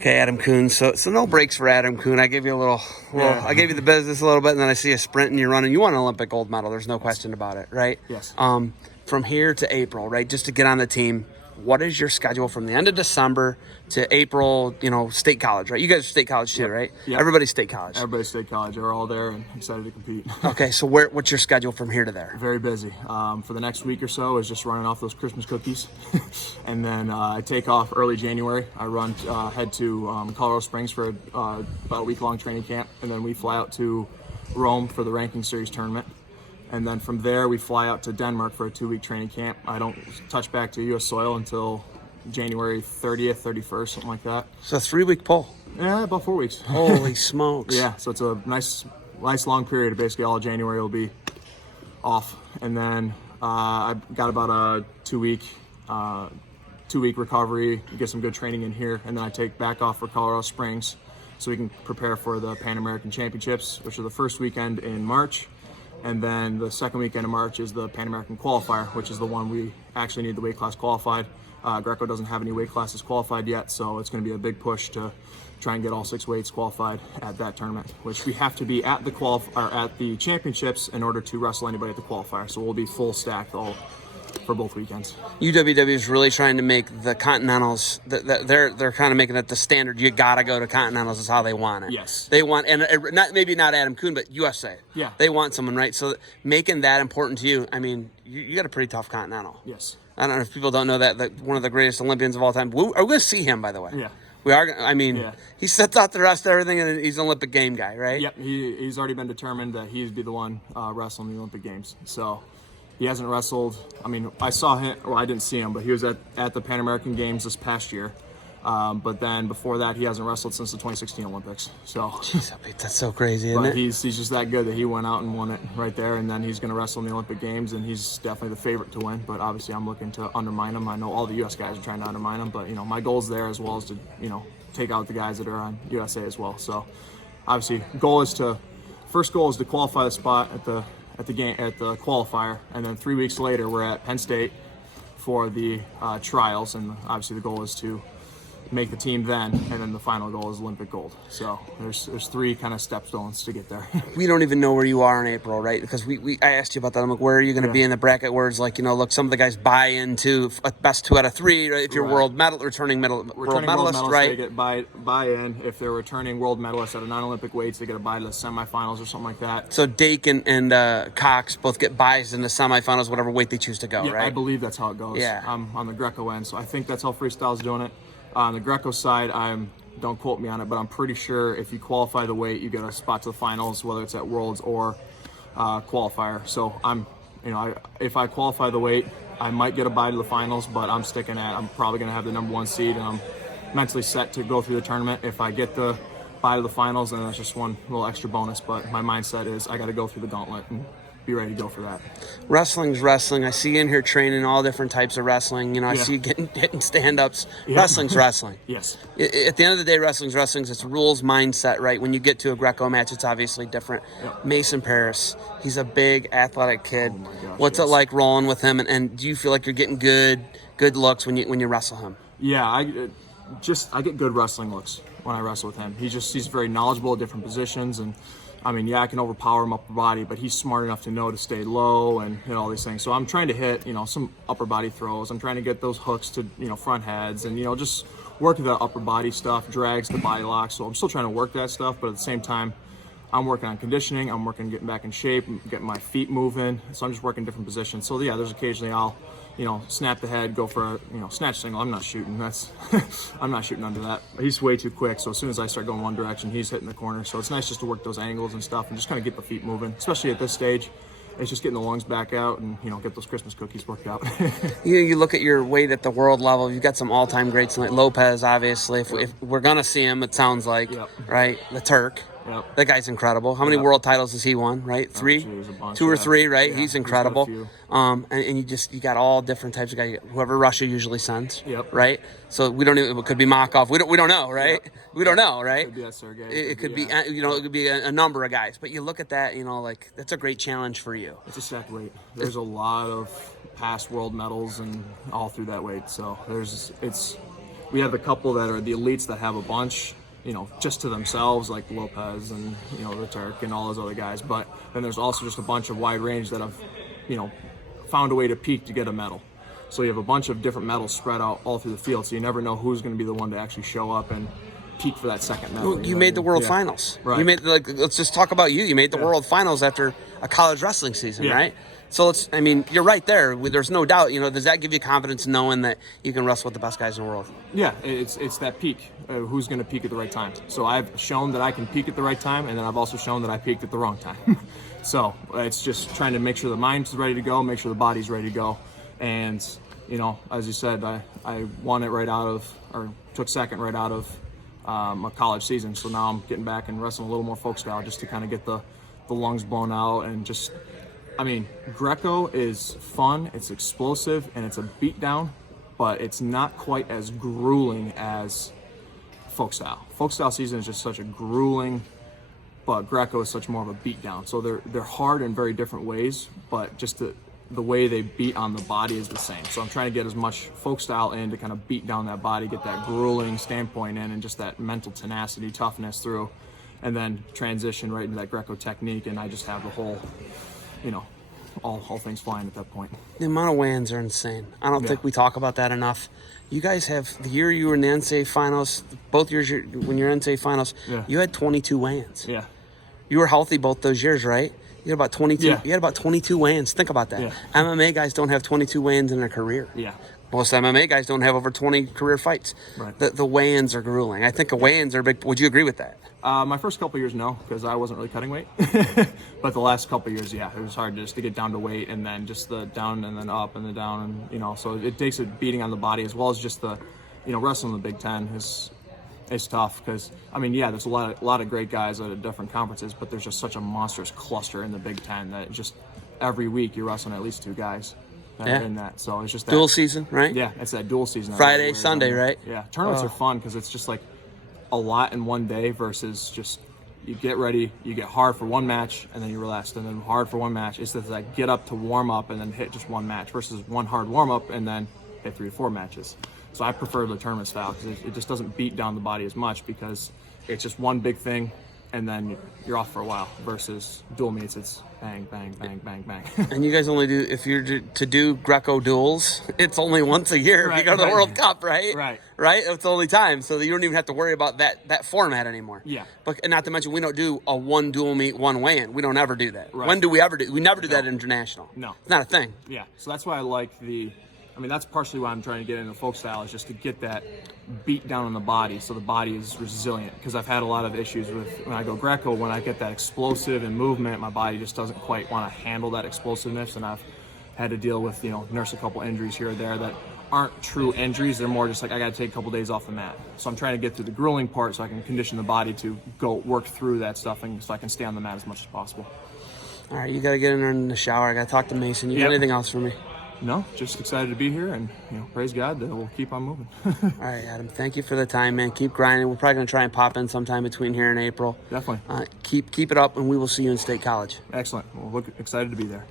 Okay, Adam Coon. So no breaks for Adam Coon. I gave you I gave you the business a little bit, and then I see a sprint and you're running. You want an Olympic gold medal. There's no question about it, right? Yes. From here to April, right? Just to get on the team. What is your schedule from the end of December to April? State college, right? You guys are state college too, right? Yep. Everybody's state college. Everybody's state college. We're all there and excited to compete. Okay, so what's your schedule from here to there? Very busy. For the next week or so is just running off those Christmas cookies. And then I take off early January. I head to Colorado Springs for about a week-long training camp. And then we fly out to Rome for the ranking series tournament. And then from there, we fly out to Denmark for a 2-week training camp. I don't touch back to U.S. soil until January 30th, 31st, something like that. So 3-week pull. Yeah, about 4 weeks. Holy smokes. Yeah, so it's a nice long period. Basically, all January will be off. And then I've got about a 2-week recovery, get some good training in here. And then I take back off for Colorado Springs so we can prepare for the Pan American Championships, which are the first weekend in March. And then the second weekend of March is the Pan American Qualifier, which is the one we actually need the weight class qualified. Greco doesn't have any weight classes qualified yet, so it's going to be a big push to try and get all 6 weights qualified at that tournament, which we have to be at the championships in order to wrestle anybody at the qualifier. So we'll be full stacked for both weekends. UWW is really trying to make the Continentals. They're kind of making it the standard. You gotta go to Continentals is how they want it. Yes. They want, and maybe not Adam Coon, but USA. Yeah. They want someone, right? So making that important to you. I mean, you got a pretty tough Continental. Yes. I don't know if people don't know that one of the greatest Olympians of all time. Are we going to see him, by the way? Yeah. We are. I mean, yeah. He sets out the rest of everything, and he's an Olympic game guy, right? Yep. He's already been determined that he'd be the one wrestling the Olympic Games. So. He hasn't wrestled. I mean, I saw him. Well, I didn't see him, but he was at the Pan American Games this past year. But then before that, he hasn't wrestled since the 2016 Olympics. So, jeez, that's so crazy, isn't it? He's just that good that he went out and won it right there, and then he's going to wrestle in the Olympic Games, and he's definitely the favorite to win. But obviously, I'm looking to undermine him. I know all the U.S. guys are trying to undermine him, but my goal's there as well as to take out the guys that are on USA as well. So, obviously, first goal is to qualify the spot at the qualifier, and then 3 weeks later we're at Penn State for the trials, and obviously the goal is to make the team then, and then the final goal is Olympic gold. So there's 3 kind of stepstones to get there. We don't even know where you are in April, right? Because I asked you about that. I'm like, where are you going to be in the bracket? Where it's like, look, some of the guys buy into best 2 out of 3. Right? If you're world returning world medalist, right? They get buy in. If they're returning world medalists at a non-Olympic weights, they get a buy to the semifinals or something like that. So Dake and Cox both get buys in the semifinals, whatever weight they choose to go, yeah, right? I believe that's how it goes. Yeah. I'm on the Greco end, so I think that's how freestyle's doing it. On the Greco side, don't quote me on it, but I'm pretty sure if you qualify the weight, you get a spot to the finals, whether it's at Worlds or qualifier. So if I qualify the weight, I might get a bye to the finals, but I'm probably going to have the number 1 seed, and I'm mentally set to go through the tournament. If I get the bye to the finals, then that's just one little extra bonus. But my mindset is I got to go through the gauntlet and be ready to go for that. Wrestling's wrestling. I see you in here training all different types of wrestling. I see you hitting stand-ups. Yeah. Wrestling's wrestling. Yes. At the end of the day, wrestling's wrestling. It's rules, mindset, right? When you get to a Greco match, it's obviously different. Yep. Mason Paris, he's a big, athletic kid. Oh my gosh, what's it like rolling with him? And do you feel like you're getting good looks when you wrestle him? Yeah, I get good wrestling looks when I wrestle with him. He's very knowledgeable at different positions, and I can overpower him upper body, but he's smart enough to know to stay low and hit all these things. So I'm trying to hit, some upper body throws. I'm trying to get those hooks to, front heads and, just work the upper body stuff, drags, the body lock. So I'm still trying to work that stuff, but at the same time, I'm working on conditioning. I'm working getting back in shape, getting my feet moving. So I'm just working different positions. So yeah, there's occasionally I'll, snap the head, go for a, snatch single. I'm not shooting. I'm not shooting under that. He's way too quick. So as soon as I start going one direction, he's hitting the corner. So it's nice just to work those angles and stuff and just kind of get the feet moving, especially at this stage. It's just getting the lungs back out and, get those Christmas cookies worked out. You look at your weight at the world level, you've got some all-time greats like Lopez, obviously. If we're going to see him, it sounds like, right? The Turk. Yep. That guy's incredible. How many world titles has he won, right? 3? Two or 3, right? Yeah, he's incredible. And you got all different types of guys. Whoever Russia usually sends, right? So it could be Makov. We don't know, right? Yep. We don't know, right? It could be Sergey. It could be, it could be a number of guys. But you look at that, that's a great challenge for you. It's a stacked weight. There's a lot of past world medals and all through that weight. So we have the couple that are the elites that have a bunch, you know, just to themselves, like Lopez and, you know, the Turk and all those other guys. But then there's also just a bunch of wide range that have, you know, found a way to peak to get a medal. So you have a bunch of different medals spread out all through the field. So you never know who's going to be the one to actually show up and peak for that second medal. Well, you made the world finals. Right. You made, like, let's just talk about you. You made the world finals after a college wrestling season, right? So I mean, you're right there. There's no doubt. You know, does that give you confidence knowing that you can wrestle with the best guys in the world? Yeah, it's that peak. Who's going to peak at the right time? So I've shown that I can peak at the right time, and then I've also shown that I peaked at the wrong time. So it's just trying to make sure the mind's ready to go, make sure the body's ready to go, and you know, as you said, I won it right out of, or took second right out of a college season. So now I'm getting back and wrestling a little more folk style just to kind of get the lungs blown out and just. I mean, Greco is fun, it's explosive, and it's a beatdown, but it's not quite as grueling as folk style. Folk style season is just such a grueling, but Greco is such more of a beatdown. So they're hard in very different ways, but just the way they beat on the body is the same. So I'm trying to get as much folk style in to kind of beat down that body, get that grueling standpoint in, and just that mental tenacity, toughness through, and then transition right into that Greco technique, and I just have the whole, you know, all things flying at that point. The amount of weigh-ins are insane. I don't think we talk about that enough. You guys have, the year you were in the NCAA finals, both years when you're in NCAA finals, you had 22 weigh-ins. Yeah. You were healthy both those years, right? You had about 22. Yeah. You had about 22 weigh-ins. Think about that. Yeah. MMA guys don't have 22 weigh-ins in their career. Yeah. Most MMA guys don't have over 20 career fights. Right. The weigh-ins are grueling. I think the weigh-ins are big. Would you agree with that? My first couple of years, no, because I wasn't really cutting weight. But the last couple of years, yeah, it was hard just to get down to weight, and then just the down and then up and the down, and you know, so it takes a beating on the body as well as just the, you know, wrestling in the Big Ten is tough because I mean, yeah, there's a lot of great guys at different conferences, but there's just such a monstrous cluster in the Big Ten that just every week you're wrestling at least two guys. In that, so it's just that dual season, right? Yeah, it's that dual season. Friday, Sunday, right? Yeah, tournaments are fun because it's just like a lot in one day versus just you get ready, you get hard for one match, and then you relax, and then hard for one match. It's just like get up to warm up and then hit just one match versus one hard warm up and then hit 3 or 4 matches. So I prefer the tournament style because it just doesn't beat down the body as much because it's just one big thing and then you're off for a while versus dual meets. It's bang, bang, bang, bang, bang. And you guys only do, if you're to do Greco duels, it's only once a year if you go to the World Cup, right? Right? It's the only time. So you don't even have to worry about that format anymore. Yeah. But not to mention, we don't do a one dual meet, one weigh-in. We don't ever do that. Right. When do we ever do? We never do that international. No. It's not a thing. Yeah. So that's why I like I mean, that's partially why I'm trying to get into folk style is just to get that beat down on the body so the body is resilient. Because I've had a lot of issues with when I go Greco, when I get that explosive and movement, my body just doesn't quite want to handle that explosiveness. And I've had to deal with, you know, nurse a couple injuries here or there that aren't true injuries. They're more just like I got to take a couple days off the mat. So I'm trying to get through the grueling part so I can condition the body to go work through that stuff and so I can stay on the mat as much as possible. All right, you got to get in there in the shower. I got to talk to Mason. You got anything else for me? No, just excited to be here, and you know, praise God that we'll keep on moving. All right, Adam. Thank you for the time, man. Keep grinding. We're probably gonna try and pop in sometime between here and April. Definitely. Keep it up, and we will see you in State College. Excellent. Well, excited to be there.